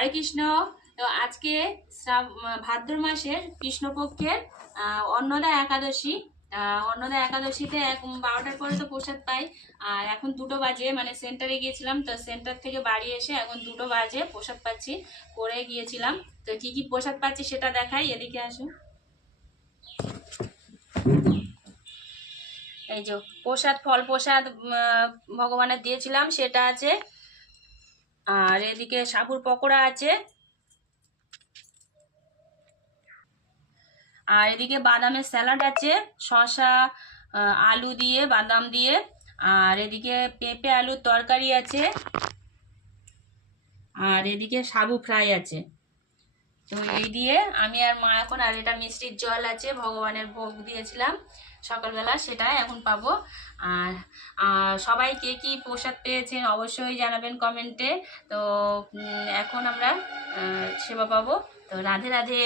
হরে কৃষ্ণ। তো আজকে ভাদ্র মাসের কৃষ্ণপক্ষের অন্নদা একাদশী। অন্নদা একাদশীতে 12টার পরে তো প্রসাদ পাই, আর এখন 2টো বাজে, মানে সেন্টারে গিয়েছিলাম, তো সেন্টার থেকে বাড়ি এসে এখন 2টো বাজে প্রসাদ পাচ্ছি, করে গিয়েছিলাম। তো কি কি প্রসাদ পাচ্ছি সেটা দেখাই, এদিকে আসুন। এই যে প্রসাদ, ফল প্রসাদ ভগবানের দিয়েছিলাম সেটা আছে, আর এদিকে সাবুর পকোড়া আছে, আর এদিকে বাদামের স্যালাড আছে, শসা আলু দিয়ে, বাদাম দিয়ে, আর এদিকে পেঁপে আলুর তরকারি আছে, আর এদিকে সাবু ফ্রাই আছে। তো এই দিয়ে আমি আর মা এখন, আর এটা মিষ্টির জল আছে, ভগবানের ভোগ দিয়েছিলাম সকালবেলা, সেটা এখন পাবো। আর সবাই কে কি প্রসাদ পেয়েছেন অবশ্যই জানাবেন কমেন্টে। তো এখন আমরা সেবা পাবো। তো রাধে রাধে।